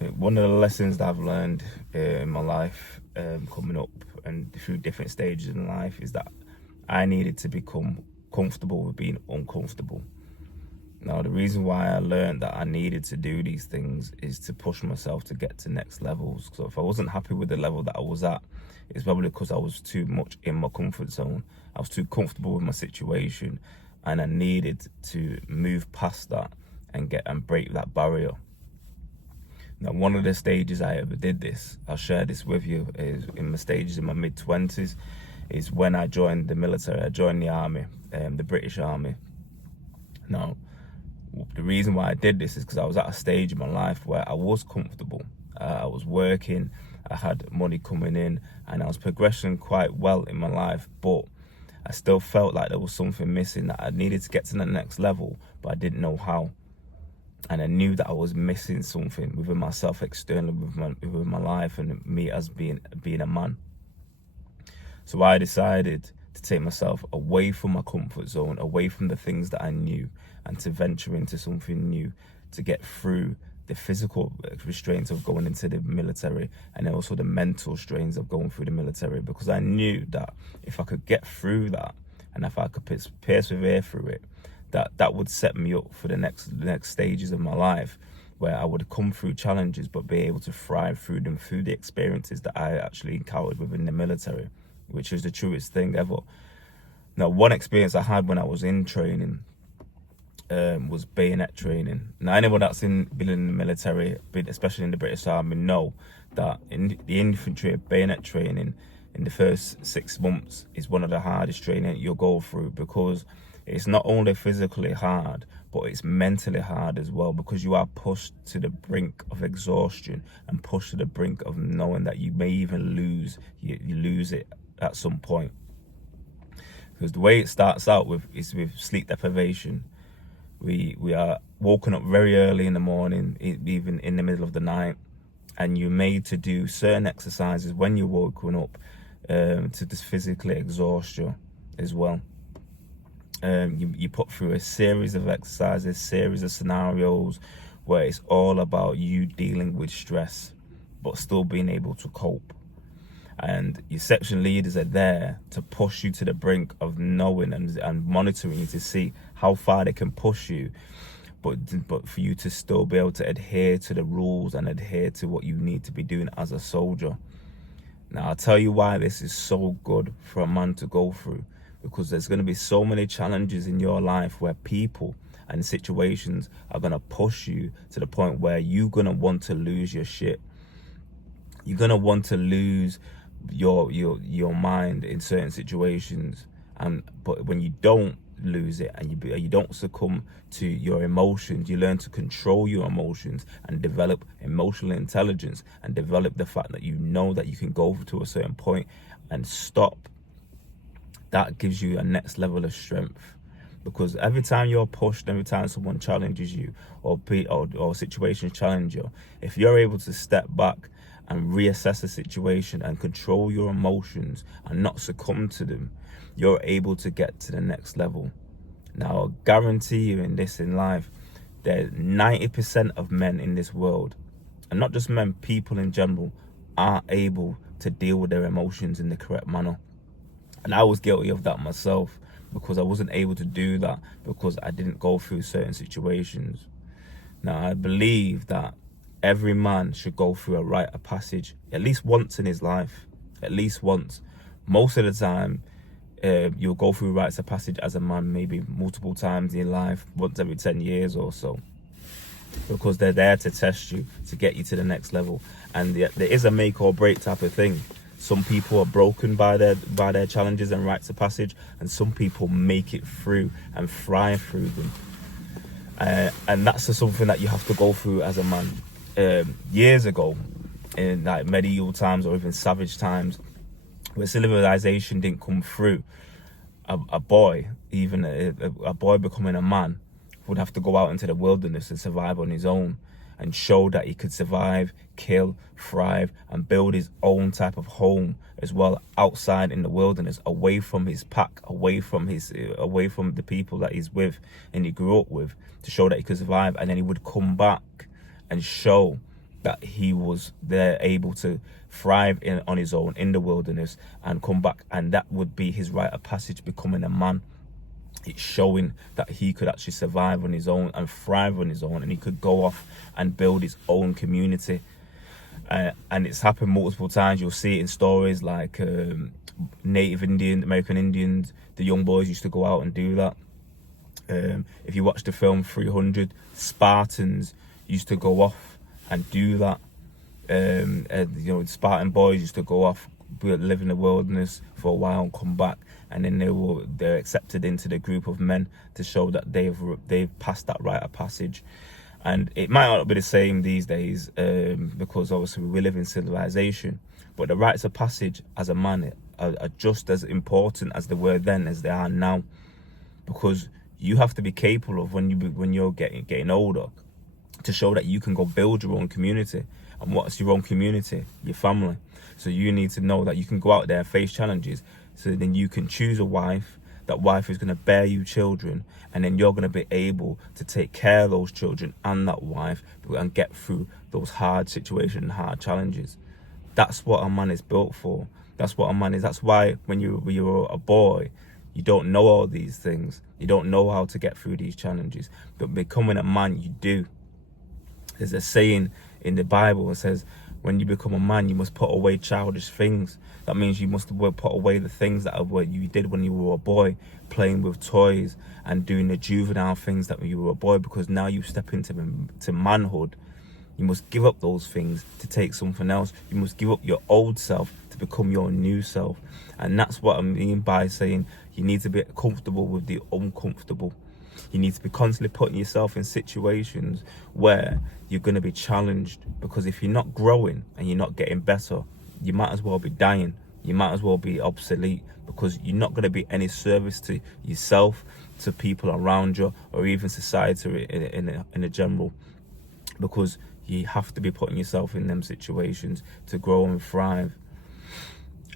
One of the lessons that I've learned in my life, coming up and through different stages in life, is that I needed to become comfortable with being uncomfortable. Now, the reason why I learned that I needed to do these things is to push myself to get to next levels. So if I wasn't happy with the level that I was at, it's probably because I was too much in my comfort zone. I was too comfortable with my situation, and I needed to move past that and break that barrier. Now, one of the stages I ever did this, I'll share this with you, is in my stages in my mid-20s, is when I joined the military. I joined the army, the British Army. Now, the reason why I did this is because I was at a stage in my life where I was comfortable. I was working, I had money coming in, and I was progressing quite well in my life, but I still felt like there was something missing, that I needed to get to the next level, but I didn't know how. And I knew that I was missing something within myself, externally, within my life, and me as being a man. So I decided to take myself away from my comfort zone, away from the things that I knew, and to venture into something new, to get through the physical restraints of going into the military, and also the mental strains of going through the military, because I knew that if I could get through that, and if I could persevere through it, that would set me up for the next stages of my life, where I would come through challenges but be able to thrive through them, through the experiences that I actually encountered within the military, which is the truest thing ever. Now, one experience I had when I was in training was bayonet training. Now, anyone that's been in the military, especially in the British Army, know that in the infantry, bayonet training in the first 6 months is one of the hardest training you'll go through, because it's not only physically hard, but it's mentally hard as well, because you are pushed to the brink of exhaustion and pushed to the brink of knowing that you may even lose it at some point. Because the way it starts out is with sleep deprivation. We are woken up very early in the morning, even in the middle of the night, and you're made to do certain exercises when you're woken up to just physically exhaust you as well. You put through a series of exercises, series of scenarios where it's all about you dealing with stress, but still being able to cope. And your section leaders are there to push you to the brink of knowing and monitoring you to see how far they can push you, but for you to still be able to adhere to the rules and adhere to what you need to be doing as a soldier. Now, I'll tell you why this is so good for a man to go through, because there's going to be so many challenges in your life where people and situations are going to push you to the point where you're going to want to lose your shit. You're going to want to lose your mind in certain situations, but when you don't lose it and you don't succumb to your emotions, you learn to control your emotions and develop emotional intelligence, and develop the fact that you know that you can go to a certain point and stop. That gives you a next level of strength, because every time you're pushed, every time someone challenges you or situations challenge you, if you're able to step back and reassess the situation and control your emotions and not succumb to them, you're able to get to the next level. Now, I guarantee you in life, that 90% of men in this world, and not just men, people in general, are able to deal with their emotions in the correct manner. And I was guilty of that myself, because I wasn't able to do that because I didn't go through certain situations. Now, I believe that every man should go through a rite of passage at least once in his life, at least once. Most of the time, you'll go through rites of passage as a man maybe multiple times in your life, once every 10 years or so, because they're there to test you, to get you to the next level. And there is a make or break type of thing. Some people are broken by their challenges and rites of passage, and some people make it through and thrive through them. And that's something that you have to go through as a man. Years ago, in like medieval times or even savage times, where civilization didn't come through, a boy, even a boy becoming a man, would have to go out into the wilderness and survive on his own, and show that he could survive, kill, thrive, and build his own type of home as well, outside in the wilderness, away from his pack, away from the people that he's with and he grew up with, to show that he could survive. And then he would come back and show that he was there able to thrive on his own in the wilderness and come back, and that would be his rite of passage, becoming a man. It's showing that he could actually survive on his own and thrive on his own, and he could go off and build his own community. And it's happened multiple times. You'll see it in stories like Native Indian, American Indians. The young boys used to go out and do that. If you watch the film 300, Spartans used to go off and do that. Spartan boys used to go off, live in the wilderness for a while and come back, and then they're accepted into the group of men to show that they've passed that rite of passage. And it might not be the same these days, because obviously we live in civilization, but the rites of passage as a man are just as important as they were then as they are now, because you have to be capable of when you're getting older to show that you can go build your own community. And what's your own community? Your family. So you need to know that you can go out there and face challenges, so then you can choose a wife. That wife is going to bear you children, and then you're going to be able to take care of those children and that wife and get through those hard situations and hard challenges. That's what a man is built for. That's what a man is. That's why when you're a boy, you don't know all these things. You don't know how to get through these challenges. But becoming a man, you do. There's a saying in the Bible that says, when you become a man, you must put away childish things. That means you must put away the things that you did when you were a boy, playing with toys and doing the juvenile things that when you were a boy, because now you step into manhood. You must give up those things to take something else. You must give up your old self to become your new self. And that's what I mean by saying you need to be comfortable with the uncomfortable. You need to be constantly putting yourself in situations where you're going to be challenged, because if you're not growing and you're not getting better, you might as well be dying. You might as well be obsolete, because you're not going to be any service to yourself, to people around you, or even society in a general, because you have to be putting yourself in them situations to grow and thrive.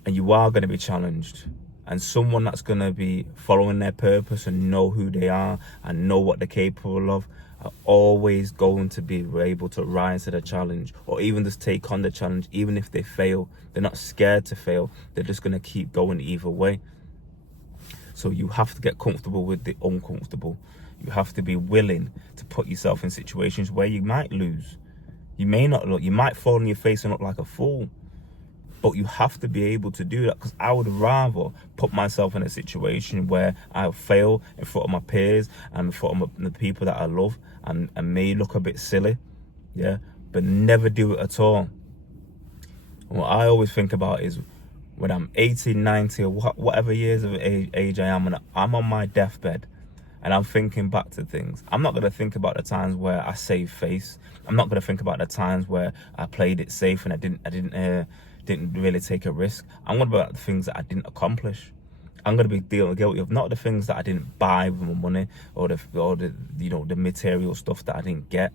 And you are going to be challenged. And someone that's going to be following their purpose and know who they are and know what they're capable of are always going to be able to rise to the challenge, or even just take on the challenge. Even if they fail, they're not scared to fail. They're just going to keep going either way. So you have to get comfortable with the uncomfortable. You have to be willing to put yourself in situations where you might lose. You may not look, you might fall on your face and look like a fool. But you have to be able to do that, because I would rather put myself in a situation where I fail in front of my peers and in front of the people that I love and may look a bit silly, yeah, but never do it at all. And what I always think about is when I'm 18, 90 or whatever years of age I am, and I'm on my deathbed and I'm thinking back to things, I'm not going to think about the times where I saved face. I'm not going to think about the times where I played it safe and I didn't really take a risk. I'm going to be about the things that I didn't accomplish. I'm going to be guilty of not the things that I didn't buy with my money, or the material stuff that I didn't get.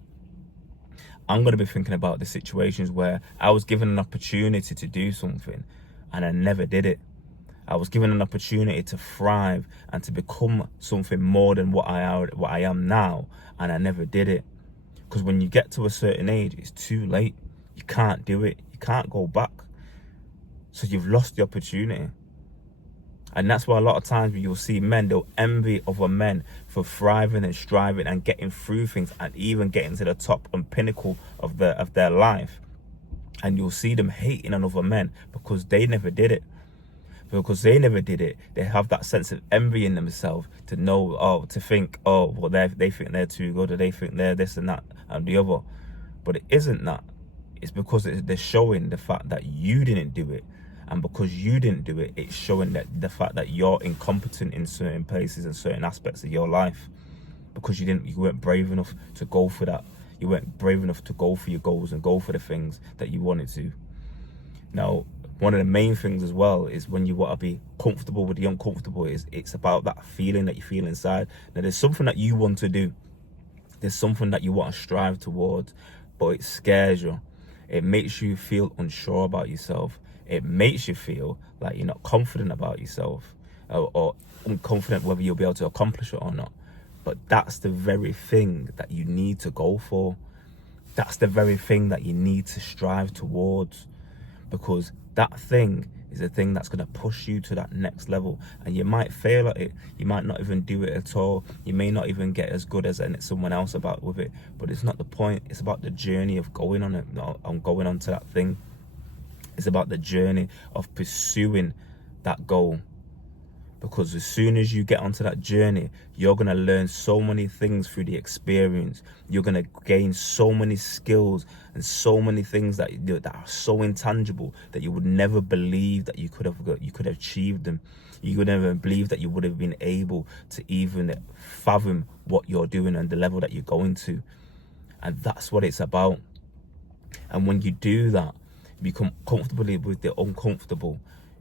I'm going to be thinking about the situations where I was given an opportunity to do something and I never did it. I was given an opportunity to thrive and to become something more than what I am now, and I never did it. Because when you get to a certain age, it's too late. You can't do it. You can't go back. So you've lost the opportunity. And that's why a lot of times you'll see men, they'll envy other men for thriving and striving and getting through things and even getting to the top and pinnacle of their life. And you'll see them hating on other men because they never did it. Because they never did it, they have that sense of envy in themselves to know, to think, well, they think they're too good, or they think they're this and that and the other. But it isn't that. It's because they're showing the fact that you didn't do it. And because you didn't do it, it's showing that the fact that you're incompetent in certain places and certain aspects of your life. Because you weren't brave enough to go for that. You weren't brave enough to go for your goals and go for the things that you wanted to. Now, one of the main things as well is when you want to be comfortable with the uncomfortable, it's about that feeling that you feel inside. Now, there's something that you want to do. There's something that you want to strive towards, but it scares you. It makes you feel unsure about yourself. It makes you feel like you're not confident about yourself, or unconfident whether you'll be able to accomplish it or not. But that's the very thing that you need to go for. That's the very thing that you need to strive towards, because that thing is the thing that's going to push you to that next level. And you might fail at it, you might not even do it at all, you may not even get as good as someone else about with it, but it's not the point. It's about the journey of going on it, on going on to that thing. It's about the journey of pursuing that goal. Because as soon as you get onto that journey, you're going to learn so many things through the experience. You're going to gain so many skills and so many things that are so intangible that you would never believe that you could have achieved them. You would never believe that you would have been able to even fathom what you're doing and the level that you're going to. And that's what it's about. And when you do that, you become comfortable with the uncomfortable.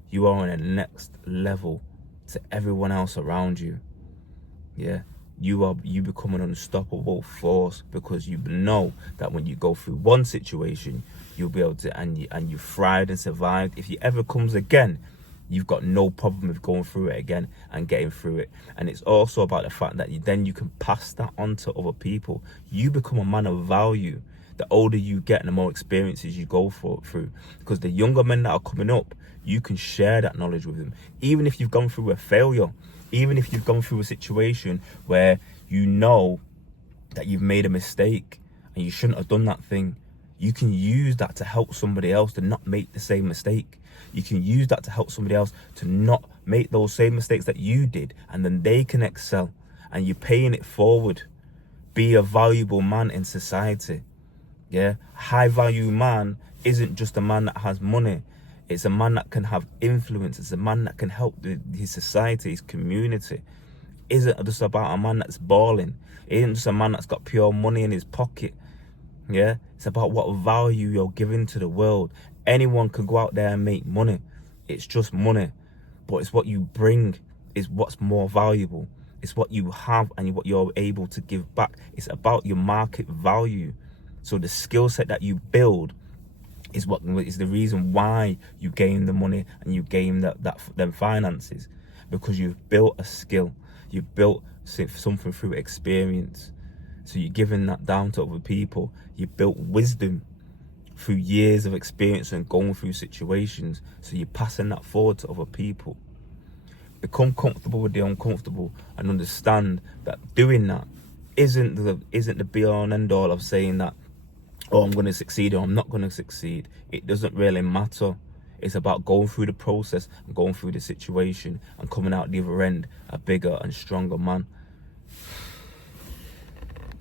You are on a next level to everyone else around you. Yeah, you become an unstoppable force, because you know that when you go through one situation, you'll be able to, and you thrived and survived. If it ever comes again, you've got no problem with going through it again and getting through it. And it's also about the fact that then you can pass that on to other people. You become a man of value the older you get and the more experiences you go through. Because the younger men that are coming up, you can share that knowledge with them. Even if you've gone through a failure, even if you've gone through a situation where you know that you've made a mistake and you shouldn't have done that thing, you can use that to help somebody else to not make the same mistake. You can use that to help somebody else to not make those same mistakes that you did, and then they can excel, and you're paying it forward. Be a valuable man in society. Yeah, high value man isn't just a man that has money. It's a man that can have influence. It's a man that can help his society, his community. It isn't just about a man that's balling. It isn't just a man that's got pure money in his pocket. Yeah, it's about what value you're giving to the world. Anyone can go out there and make money. It's just money, but it's what you bring is what's more valuable. It's what you have and what you're able to give back. It's about your market value. So the skill set that you build is what is the reason why you gain the money and you gain them finances, because you've built a skill. You've built something through experience. So you're giving that down to other people. You built wisdom through years of experience and going through situations. So you're passing that forward to other people. Become comfortable with the uncomfortable and understand that doing that isn't the be all and end all of saying that, oh, I'm going to succeed or I'm not going to succeed. It doesn't really matter. It's about going through the process and going through the situation and coming out the other end a bigger and stronger man.